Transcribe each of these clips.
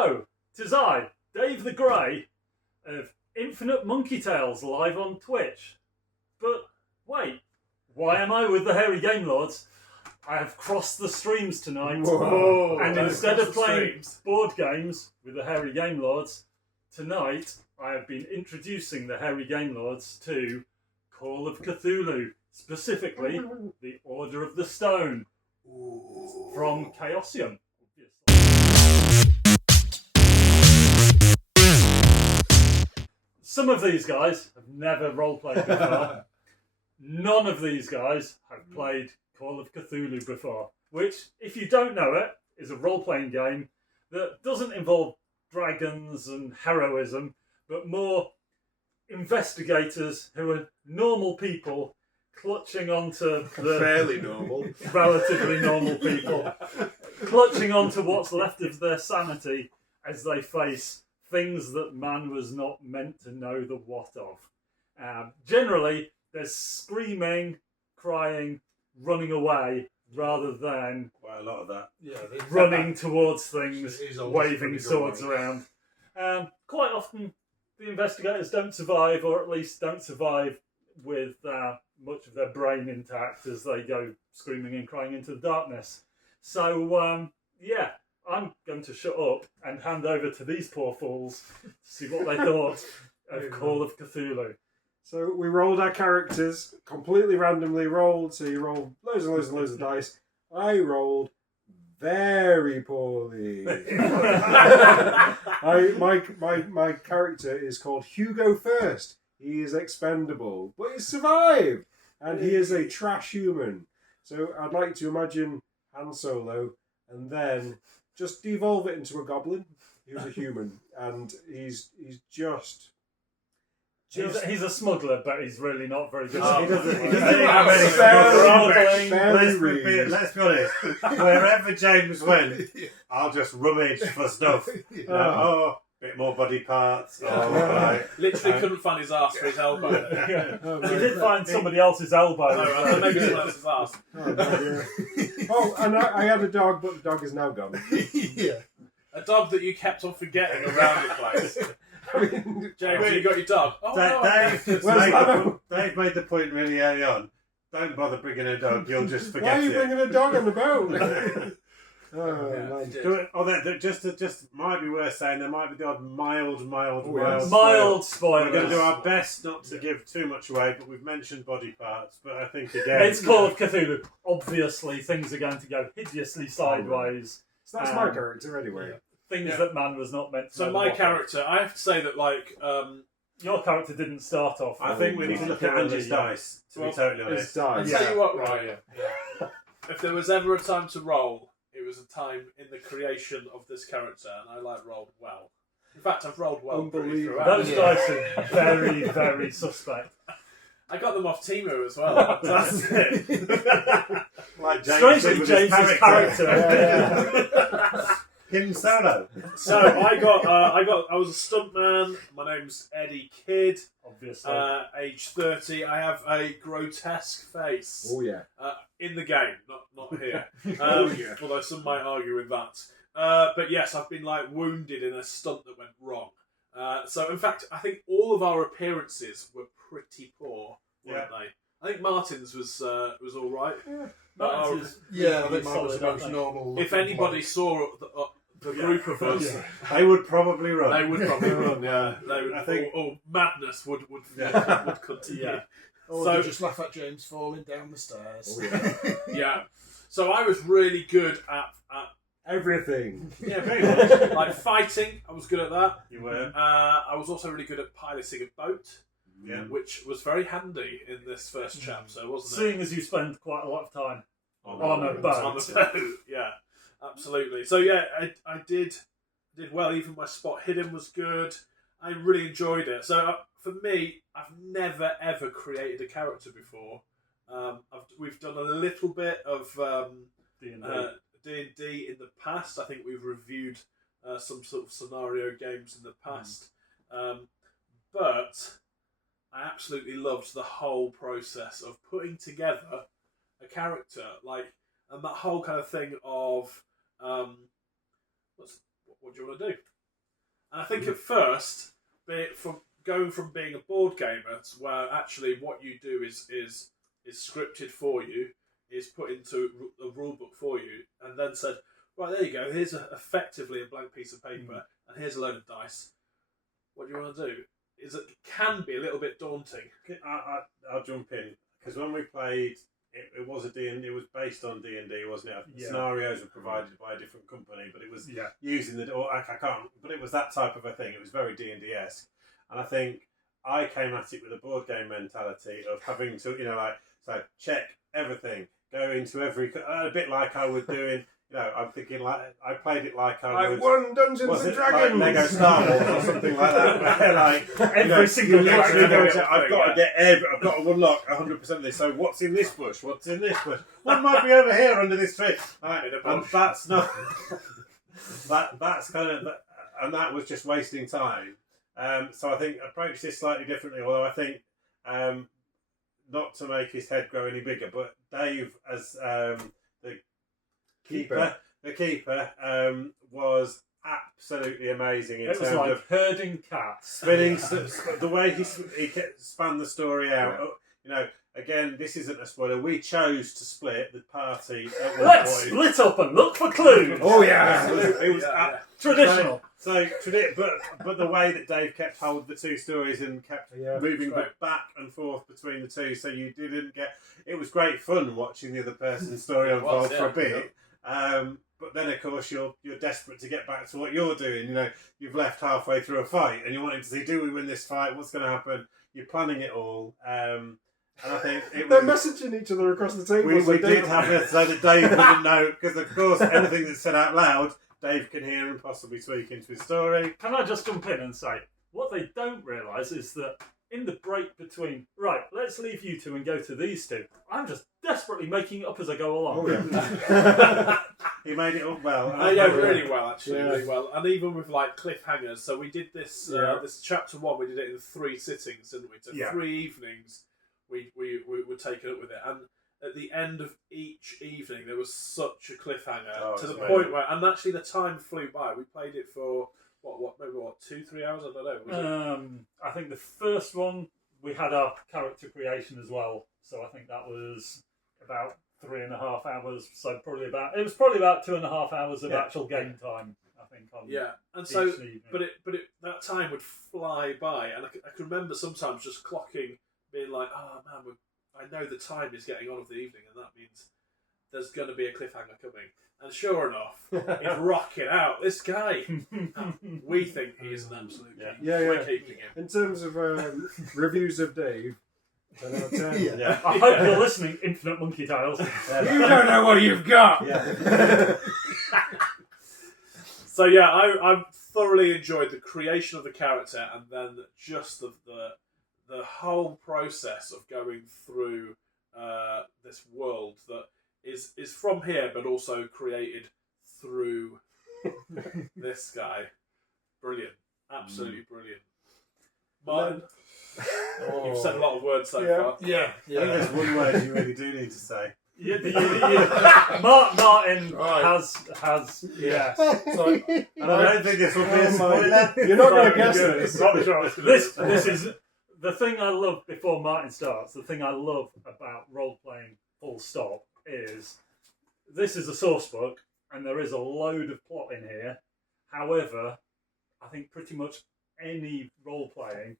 Hello, 'tis I, Dave the Grey, of Infinite Monkey Tales live on Twitch. But wait, why am I with the Hairy Game Lords? I have crossed the streams tonight, and instead of playing board games with the Hairy Game Lords, tonight I have been introducing the Hairy Game Lords to Call of Cthulhu, specifically the Order of the Stone from Chaosium. Some of these guys have never roleplayed before. None of these guys have played Call of Cthulhu before, which, if you don't know it, is a role-playing game that doesn't involve dragons and heroism, but more investigators who are normal people clutching onto the fairly normal, relatively normal people, clutching onto what's left of their sanity as they face things that man was not meant to know the what of. Generally, there's screaming, crying, running away, rather than quite a lot of that. Yeah, running towards things, waving swords around. Quite often, the investigators don't survive, or at least don't survive with much of their brain intact as they go screaming and crying into the darkness. So, yeah, I'm going to shut up and hand over to these poor fools to see what they thought of Call of Cthulhu. So we rolled our characters, completely randomly rolled, so you rolled loads and loads and loads of dice. I rolled very poorly. My character is called Hugo First. He is expendable, but he's survived, and he is a trash human. So I'd like to imagine Han Solo, and then just devolve it into a goblin who's a human, and he's just. He's a smuggler, but he's really not very good. He doesn't let's be honest. Wherever James went, I'll just rummage for stuff. Bit more body parts. Literally couldn't find his arse for his elbow. He did find somebody else's elbow. No, maybe someone else's arse. And I had a dog, but the dog is now gone. Yeah. A dog that you kept on forgetting around the place. I mean, James, you got your dog. Dave made the point really early on. Don't bother bringing a dog; you'll just forget it. Why are you bringing a dog on the boat? Just might be worth saying there might be the odd mild spoiler. We're going to do our best not to give too much away, but we've mentioned body parts. But I think again, it's Call of Cthulhu. Obviously, things are going to go hideously sideways. So that's my character anyway. Things that man was not meant to. So my character, I have to say that your character didn't start off. I think we need to look at Angie's dice. To be totally honest, I'll tell you what, right? If there was ever a time to roll, it was a time in the creation of this character, and I rolled well. In fact, I've rolled well. Unbelievable. Those dice are very, very suspect. I got them off Timu as well. That's it. Like strangely, James's character. Him solo. So I was a stuntman. My name's Eddie Kidd. Obviously. Age 30. I have a grotesque face. Oh yeah. In the game, not here. Although some might argue with that. But yes, I've been wounded in a stunt that went wrong. So in fact, I think all of our appearances were pretty poor, weren't they? I think Martin's was all right. Yeah, I think mine was the most normal. If anybody saw the group of us, they would probably run. I think madness would continue. Yeah. Or so just laugh at James falling down the stairs. Oh, yeah. So I was really good at everything. Yeah, very much. Like fighting, I was good at that. You were. I was also really good at piloting a boat. Yeah. Which was very handy in this first chapter, wasn't it? Seeing as you spend quite a lot of time on a boat. On the boat, yeah. Absolutely. So yeah, I did well. Even my spot hidden was good. I really enjoyed it. So for me, I've never ever created a character before. We've done a little bit of D&D in the past. I think we've reviewed some sort of scenario games in the past, but I absolutely loved the whole process of putting together a character, and that whole kind of thing of what do you want to do? And I think at first, going from being a board gamer to where actually what you do is scripted for you, is put into a rule book for you, and then said, right, there you go, here's effectively a blank piece of paper, and here's a load of dice. What do you want to do? It can be a little bit daunting. I'll jump in, because when we played, it was it was based on D&D, wasn't it? Yeah. Scenarios were provided by a different company, but it was using I can't, but it was that type of a thing. It was very D&D-esque. And I think I came at it with a board game mentality of having to, so check everything, go into every, a bit like I was doing. I'm thinking like I played it like I would. won Dungeons and Dragons. Like Lego Star Wars or something like that. Every single character. I've got to unlock 100% of this. So what's in this bush? What's in this bush? What might be over here under this tree? And that's not. That's kind of, and that was just wasting time. So I think approach this slightly differently. Although I think not to make his head grow any bigger, but Dave as the keeper was absolutely amazing in It was terms like of herding cats. spinning the way he spanned the story out. Again, this isn't a spoiler. We chose to split the party at one Let's point. split up and look for clues. Oh yeah. It was Traditional. but the way that Dave kept hold of the two stories and kept moving right. back and forth between the two, so you didn't get. It was great fun watching the other person's story unfold for a bit. But then, of course, you're desperate to get back to what you're doing. You've left halfway through a fight, and you're wanting to see, do we win this fight? What's going to happen? You're planning it all, and I think They're messaging each other across the table. we did have it so that Dave wouldn't know, because of course anything that's said out loud, Dave can hear and possibly tweak into his story. Can I just jump in and say, what they don't realise is that in the break between, right, let's leave you two and go to these two, I'm just desperately making it up as I go along. Oh yeah. He made it up well. Really well, actually, Yeah. really well. And even with like cliffhangers, so we did this. This chapter 1, we did it in 3 sittings, didn't we? So 3 evenings, we were taken up with it, and at the end of each evening, there was such a cliffhanger to the point where, and actually, the time flew by. We played it for maybe 2-3 hours. I don't know. Was it? I think the first one we had our character creation as well, so I think that was about 3.5 hours. So it was probably about 2.5 hours of actual game time. I think on and so evening. but that time would fly by, and I can remember sometimes just clocking, being like, oh man, I know the time is getting on of the evening, and that means there's going to be a cliffhanger coming. And sure enough, he's rocking out. This guy, we think he is an absolute king. Yeah. We're keeping him. In terms of reviews of Dave, 10 out of 10. I hope you're listening, Infinite Monkey Tales. You don't know what you've got. So yeah, I thoroughly enjoyed the creation of the character, and then just the whole process of going through this world that is from here, but also created through this guy. Brilliant, absolutely brilliant. Martin, you've said a lot of words so far. Yeah. I think there's one word you really do need to say. Martin Right. has yes. So, And I don't think this will be a spoiler. you're not going to guess this. This is the thing I love before Martin starts. The thing I love about role playing, full stop, is this is a source book and there is a load of plot in here. However, I think pretty much any role playing,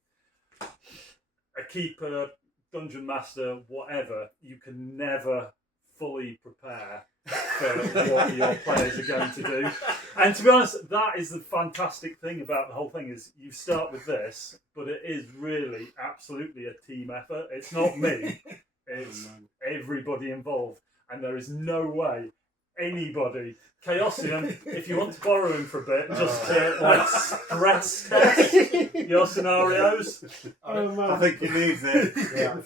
a keeper, dungeon master, whatever, you can never fully prepare for what your players are going to do. And to be honest, that is the fantastic thing about the whole thing, is you start with this, but it is really absolutely a team effort. It's not me, it's everybody involved. And there is no way anybody, Chaosium, if you want to borrow him for a bit, just to stress test your scenarios. I think he needs it. Yeah.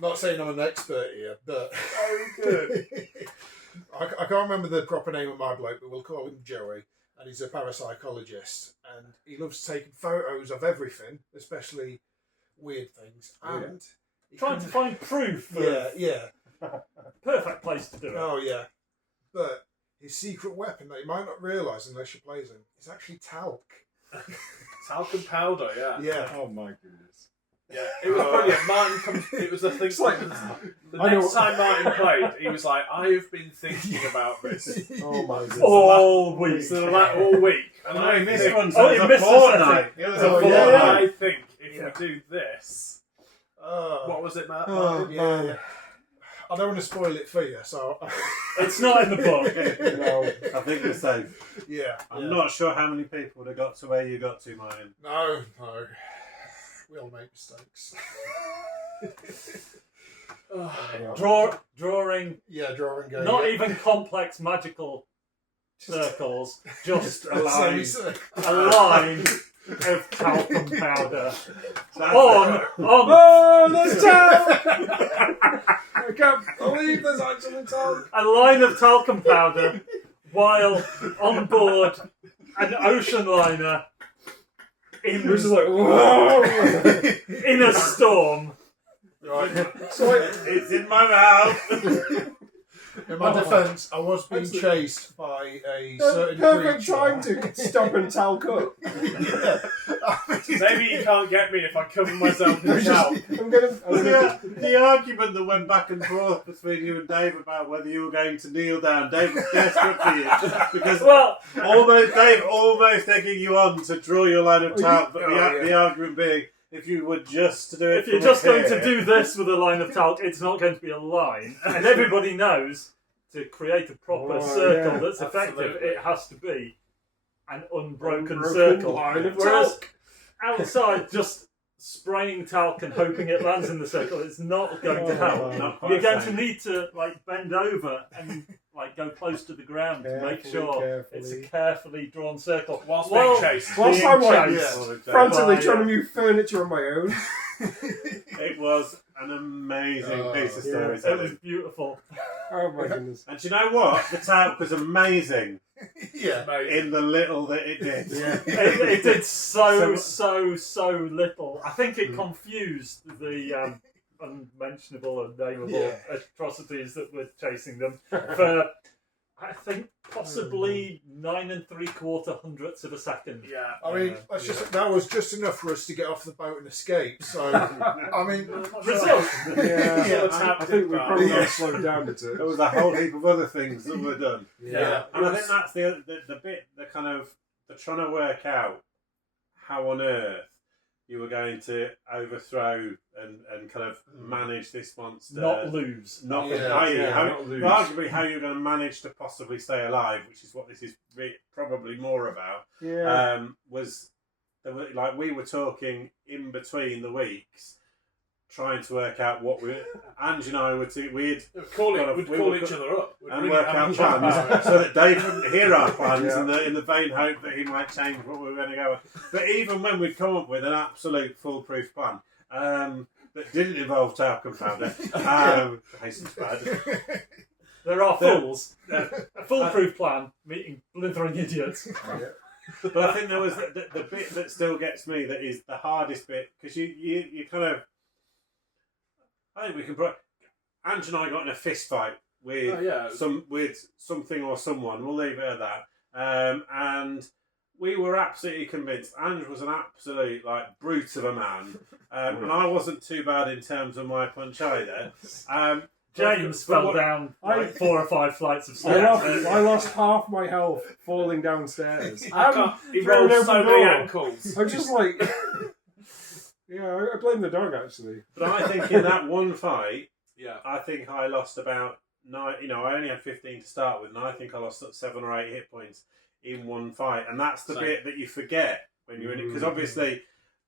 Not saying I'm an expert here, but good. I can't remember the proper name of my bloke, but we'll call him Joey, and he's a parapsychologist, and he loves taking photos of everything, especially weird things, and Trying to find proof. yeah. Perfect place to do it. Oh yeah, but his secret weapon that you might not realise unless you plays him is actually talc. Talcum powder, yeah. Yeah. Oh my goodness. Yeah, it was brilliant. Martin comes. It was the thing. It's like- the I know- next time Martin played, he was like, "I've been thinking about this Oh my goodness. All week. so like all week, and I I missed think, one. Oh, So you it was missed a the fortnight. It was a Oh, yeah. fortnight. I think if Yeah. we do this, Oh, what was it, Matt? yeah. I don't want to spoil it for you, so It's not in the book. No. I think we're safe. yeah. I'm not sure how many people would have got to where you got to, Martin. No. We all make mistakes. Drawing Yeah, drawing game. not even complex magical circles, just a line of talcum powder on Oh, there's talc! I can't believe there's actually talc. a line of talcum powder while on board an ocean liner It was just like, whoa! in a storm. Right. So It's in my mouth. In my defence, I was being Excellent. chased by a the certain perfect creature. time to stop and talc up. Maybe you can't get me if I cover myself in talc. I'm gonna The argument that went back and forth between you and Dave about whether you were going to kneel down, Dave was desperate for you because Well, Dave almost egging you on to draw your line of talc, but yeah. the argument being if you were just to do it, if you're from just going here, to do this with a line of talc, it's not going to be a line. And everybody knows to create a proper Oh, circle yeah, that's effective, absolutely. it has to be an unbroken Unbroken circle. line of Whereas talc. outside, just spraying talc and hoping it lands in the circle, it's not going to help. Not quite You're going the to same. need to bend over and go close to the ground to make sure it's a Carefully. carefully drawn circle. Whilst Well, being chased. Whilst being I'm like chased. frantically By, trying to move furniture on my own. It was an amazing piece of yeah. It was storytelling. beautiful. Oh my goodness. And do you know what? The talc was amazing Yeah. Amazing. in the little that it did. Yeah. It did so So- little. I think it confused the unmentionable and nameable atrocities that were chasing them for, I think, possibly 9 3/4 hundredths of a second. Yeah. I mean, that was just enough for us to get off the boat and escape. So, I mean, Result. Yeah. Yeah. I think we probably Yeah. slowed down a There bit. was a whole heap of other things that were done. Yeah. And I think that's the bit, the kind of, the trying to work out how on earth you were going to overthrow and kind of manage this monster. Not lose. Not Yeah, not lose. arguably how you're going to manage to possibly stay alive, which is what this is probably more about. Yeah. Was there were, like we were talking in between the weeks, trying to work out what we. Ange and I we'd We'd call we each other up. We'd and ring work it out out. plans so that Dave wouldn't hear our plans Yeah. in the vain hope that he might change what we were going to go with. But even when we'd come up with an absolute foolproof plan that didn't involve talcum powder, hastened to add, There are fools. A foolproof plan meeting blithering idiots. but I think there was the bit that still gets me, that is the hardest bit, because you kind of, I think we can. Ange and I got in a fist fight with something or someone. We'll leave it at that. And we were absolutely convinced. Ange was an absolute brute of a man, and I wasn't too bad in terms of my punch either. James but fell what- down I- 4 or 5 flights of I stairs. lost half my health falling downstairs. He Thrown rolled open so door. many ankles. I'm just like, yeah, I blame the dog actually. But I think in that one fight, Yeah. I think I lost about 9. I only had 15 to start with, and I think I lost 7 or 8 hit points in one fight. And that's the Same. bit that you forget when you're in it, because obviously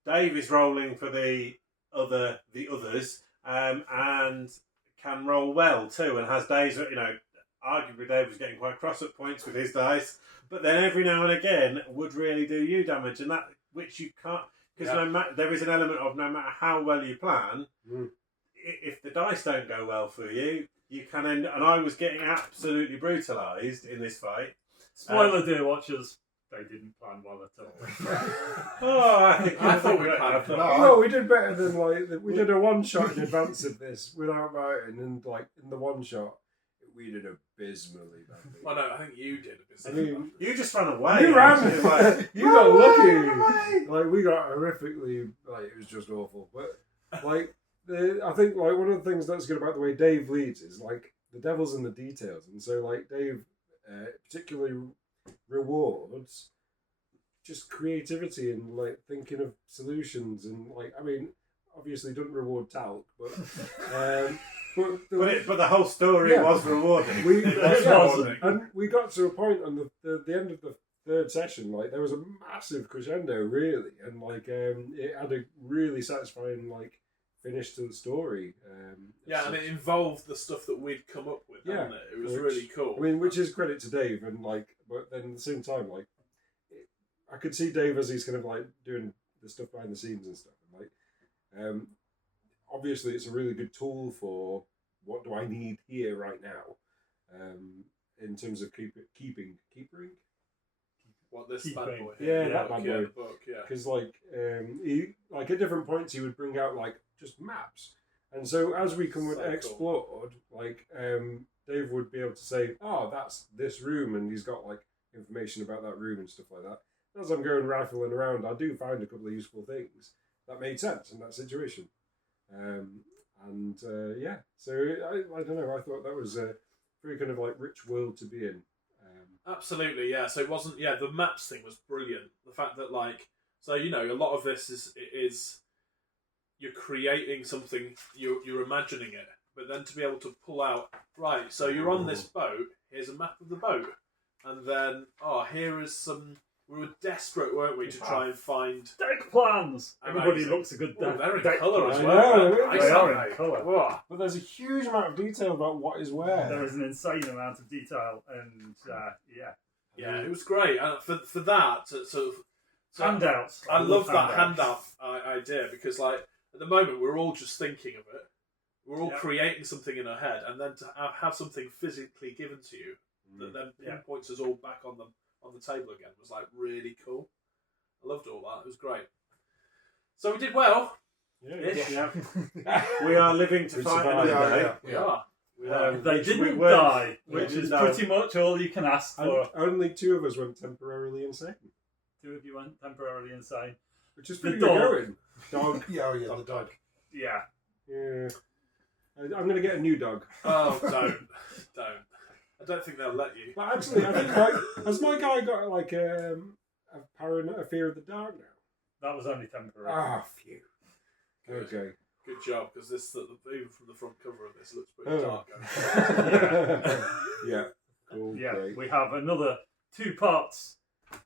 Dave is rolling for the others, and can roll well too, and has days that, arguably Dave was getting quite cross at points with his dice, but then every now and again would really do you damage, and that which you can't, because there is an element of no matter how well you plan, if the dice don't go well for you, you can end. And I was getting absolutely brutalised in this fight. Spoiler, dear watchers, they didn't plan well at all. Oh, I thought we planned thought- No, we did better than we did a one shot in advance of this without Martin, and in the one shot, it we did abysmally badly. Well, no, I think you did a bit. I mean, You just ran away. you ran. You're like, You got lucky. Like we got horrifically. Like it was just awful. But like I think like one of the things that's good about the way Dave leads is like the devil's in the details, and so like Dave particularly rewards just creativity and like thinking of solutions and like I mean obviously doesn't reward talc, but but the whole story was rewarding. And we got to a point on the end of the third session, like there was a massive crescendo, really, and like it had a really satisfying like finish to the story. And it involved the stuff that we'd come up with, hadn't it? It was really cool. I mean, which is credit to Dave, and like, but then at the same time, like, I could see Dave as he's kind of like doing the stuff behind the scenes and stuff, and like, obviously, it's a really good tool for what do I need here right now, in terms of keeping. What this Keeping. bad boy? Yeah, that bad boy. The book, yeah. Because like he like at different points he would bring out like just maps, and so as we explored, like Dave would be able to say, "Oh, that's this room," and he's got like information about that room and stuff like that. As I'm going rifling around, I do find a couple of useful things that made sense in that situation, yeah. So I don't know. I thought that was a very kind of like rich world to be in. Absolutely, yeah. So it wasn't, the maps thing was brilliant. The fact that, like, so, you know, a lot of this is you're creating something, you're imagining it, but then to be able to pull out, right, so you're on this boat, here's a map of the boat, and then, here is some, we were desperate, weren't we, to try and find... Deck plans! Everybody Amazing. looks a good deck. They're in deck colour as plan. well. They are in colour. But there's a huge amount of detail about what is where. There is an insane amount of detail, and Yeah, it was great. And for that, so handouts. I love that handout idea because, like, at the moment we're all just thinking of it. We're all creating something in our head, and then to have something physically given to you that then pinpoints us all back on the table again was like really cool. I loved all that. It was great. So we did well. Yeah. We are living to fight another day. We are. They didn't weren't- die, which is pretty much all you can ask for. Only two of us went temporarily insane, 2 of you went temporarily insane. which is The pretty dog. good going. Dog. Yeah, the dog. Yeah. Yeah. I'm going to get a new dog. Oh, don't. I don't think they'll let you. But actually, I think like, has my guy got like a fear of the dark now? That was only temporary. Ah, phew. Good. Okay. Good job, because this even from the front cover of this looks Oh. pretty dark. Yeah. Cool. Yeah, Great. we have another 2 parts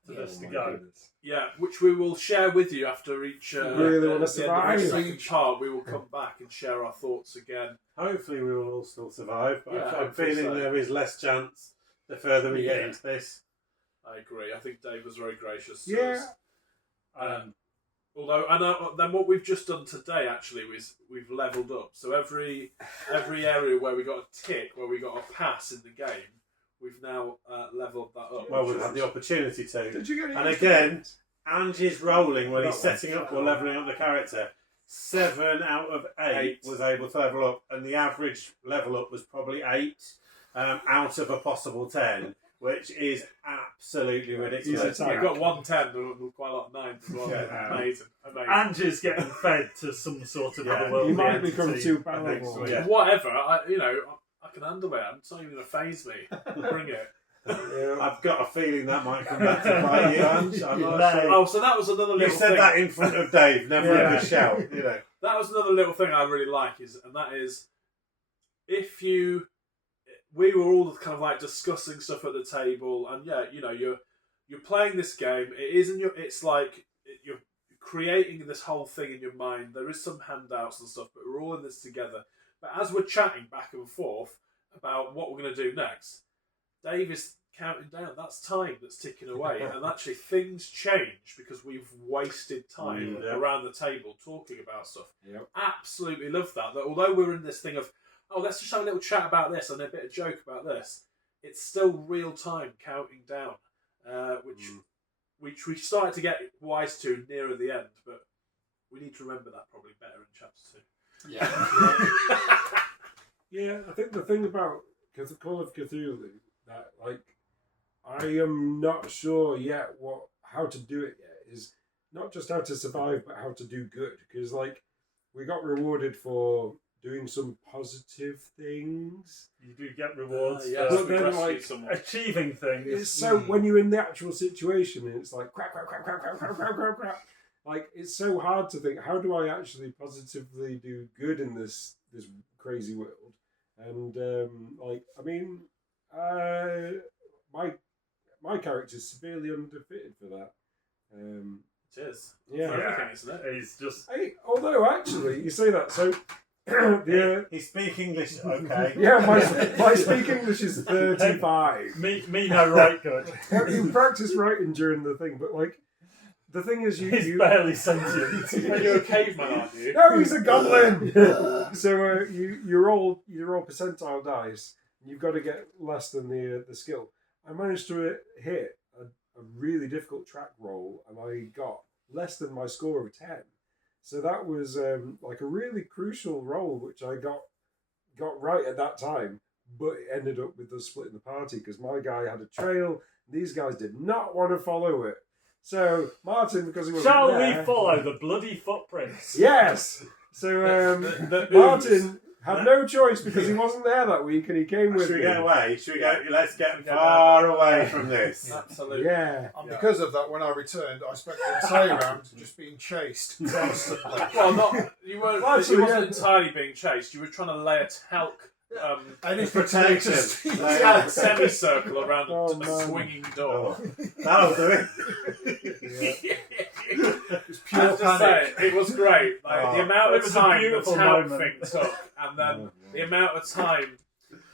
to Oh this to my go. goodness. Yeah, which we will share with you after each. Really wanna at the end of the survive. second part, we will come back and share our thoughts again. Hopefully we will all still survive, but Yeah, I'm hopefully feeling so. there is less chance the further we get into this. I agree. I think Dave was very gracious. To Yeah. us. Although, then what we've just done today actually was we've leveled up. So every area where we got a tick, where we got a pass in the game, we've now leveled that up. Well, we've had the opportunity to. Did you get any And again, Angie's rolling when he's setting up or levelling up the character. 7 out of 8 was able to level up, and the average level up was probably 8 out of a possible 10, which is absolutely ridiculous. We've got 110 and quite a lot of 9s as well. Yeah. Amazing. Angie's getting fed to some sort of other world. You might become too I think so, powerful. yeah. Whatever. I can handle it. It's not even going to faze me. Bring it. Yeah. I've got a feeling that might come back to bite you, Ange. I'm not No. sure. Oh, so that was another You little said thing. that in front of Dave, never Yeah. in a shout, you know. That was another little thing I really like, that is, we were all kind of like discussing stuff at the table, and you're playing this game. It's like you're creating this whole thing in your mind. There is some handouts and stuff, but we're all in this together. But as we're chatting back and forth about what we're going to do next, Dave is counting down. That's time that's ticking away, and actually things change because we've wasted time around the table talking about stuff. Yep. Absolutely love that. That although we're in this thing of, let's just have a little chat about this and a bit of joke about this, it's still real time counting down, which we started to get wise to nearer the end, but we need to remember that probably better in chapter 2. Yeah. Yeah, I think the thing about Call of Cthulhu, that like I am not sure yet how to do it yet. Is not just how to survive, but how to do good. Because like we got rewarded for doing some positive things. You do get rewards yes, for but then, rescued like, someone. achieving things. It's so when you're in the actual situation, and it's like crap, crap, crap, crap, crap, crap, crap, crap, crap. Like it's so hard to think, how do I actually positively do good in this crazy world? And like I mean, my character is severely underfitted for that. It is. Yeah. For everything, isn't it? He's just Although actually, you say that, so He speaks English, okay. yeah, my speak English is 35. me no right good. You practice writing during the thing, but like the thing is, He's you barely sentient. You're a caveman, aren't you? no, he's a goblin. So you're all percentile dice. And you've got to get less than the skill. I managed to hit a really difficult track roll, and I got less than my score of 10. So that was like a really crucial roll, which I got right at that time. But it ended up with us splitting the party because my guy had a trail. These guys did not want to follow it. So Martin, because he wasn't Shall there, we follow the bloody footprints? Yes. So Martin had no choice because he wasn't there that week, and he came with Should we me. get away? Should we go? Let's get far away from this. Absolutely. Yeah. And because of that, when I returned, I spent the entire round just being chased constantly. Well, you weren't. Well, actually, you wasn't yeah. entirely being chased. You were trying to lay a talc. Any Protection. You had a semicircle around Oh, a man. swinging door. That'll do it. It's I pure have to panic. say, it was great. Like, the amount It of was a time the beautiful talc moment. thing took, and then the amount of time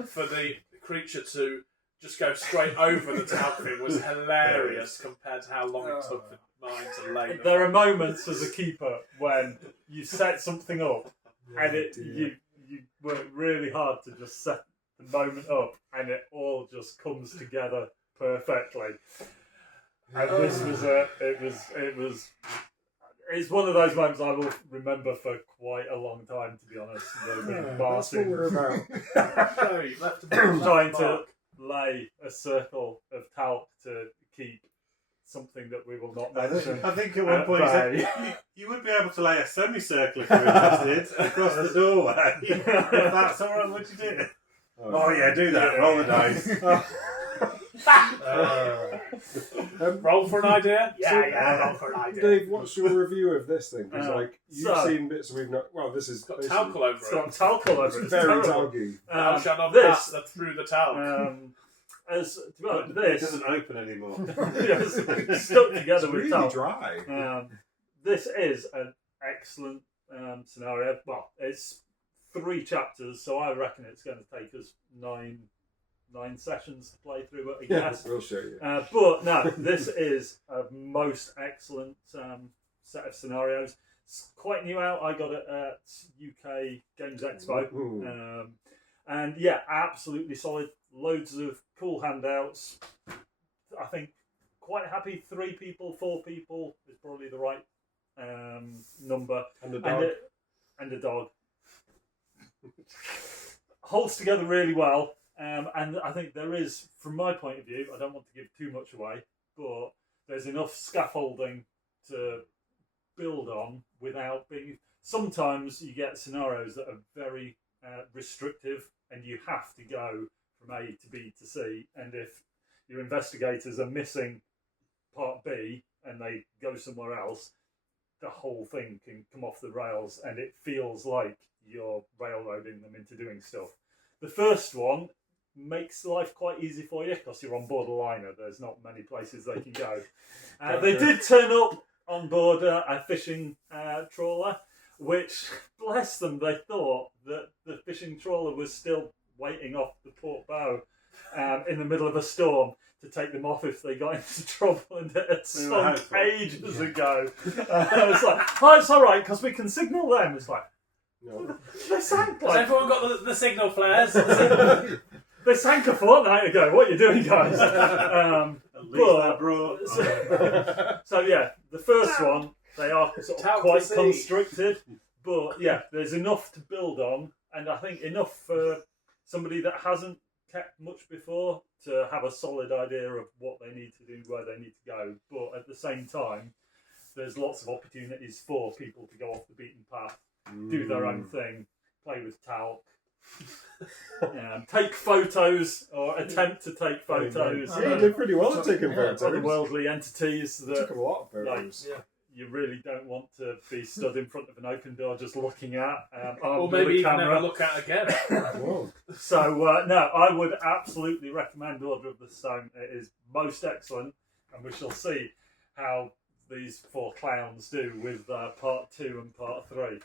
for the creature to just go straight over the talc thing was hilarious compared to how long it took for mine to lay. the- There are moments as a keeper when you set something up and you work really hard to just set the moment up, and it all just comes together perfectly. And this was it's one of those moments I will remember for quite a long time, to be honest. That's what Martin we're about. No, you left a trying to mark. lay a circle of talc to keep something that we will not I mention. think at one point he bay. said, you would be able to lay a semicircle if you were interested across the doorway. If that's all right, would you do it? Oh yeah, do that. Roll the dice. Roll for an idea? Yeah, roll for an idea. Dave, what's your review of this thing? Because like you've so- seen bits and we've not. Well, this is It's got basically- talc all over It's it. got talc all over it. It's very terrible. talky. Thou shalt not this pass that through the talc. as well, It this doesn't open anymore. yes, stuck together It's with really talc. dry. This is an excellent scenario. Well, it's 3 chapters, so I reckon it's going to take us 9 sessions to play through it. I guess. We'll show you. But no, this is a most excellent set of scenarios. It's quite new out. I got it at UK Games Expo. Ooh. And yeah, absolutely solid. Loads of cool handouts. I think quite happy. 3 people, 4 people is probably the right number. And the dog. And a dog. Holds together really well. And I think there is, from my point of view, I don't want to give too much away, but there's enough scaffolding to build on without being... Sometimes you get scenarios that are very restrictive and you have to go from A to B to C, and if your investigators are missing part B and they go somewhere else, the whole thing can come off the rails and it feels like you're railroading them into doing stuff. The first one makes life quite easy for you because you're on board a liner. There's not many places they can go. They did turn up on board a fishing trawler, which, bless them, they thought that the fishing trawler was still waiting off the port bow in the middle of a storm to take them off if they got into trouble, and it had sunk ages ago. I was like, oh, it's all right because we can signal them. It's like, No. they sank Has like everyone got the signal flares? they sank a fortnight ago. What are you doing, guys? At least that brought. So yeah, the first one, they are sort of Talc quite to sea. constricted, but yeah, there's enough to build on, and I think enough for somebody that hasn't kept much before to have a solid idea of what they need to do, where they need to go. But at the same time, there's lots of opportunities for people to go off the beaten path, do their own thing, play with talc, take photos or attempt to take photos. Yeah, he did pretty well at taking photos. Otherworldly entities He that took a lot of photos. you really don't want to be stood in front of an open door just looking at. Or armed maybe with you a can camera. never look at again. Whoa. So, no, I would absolutely recommend Order of the Stone. It is most excellent, and we shall see how these 4 clowns do with part 2 and part 3.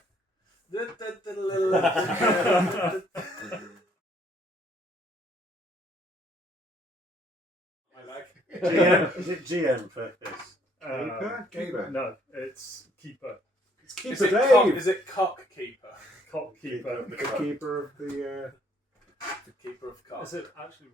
GM, is it GM for this? Keeper? No, it's Keeper. It's Keeper Dave. Is it Cock Keeper? Cock Keeper. The keeper of the... The Keeper of Cock. Is it actually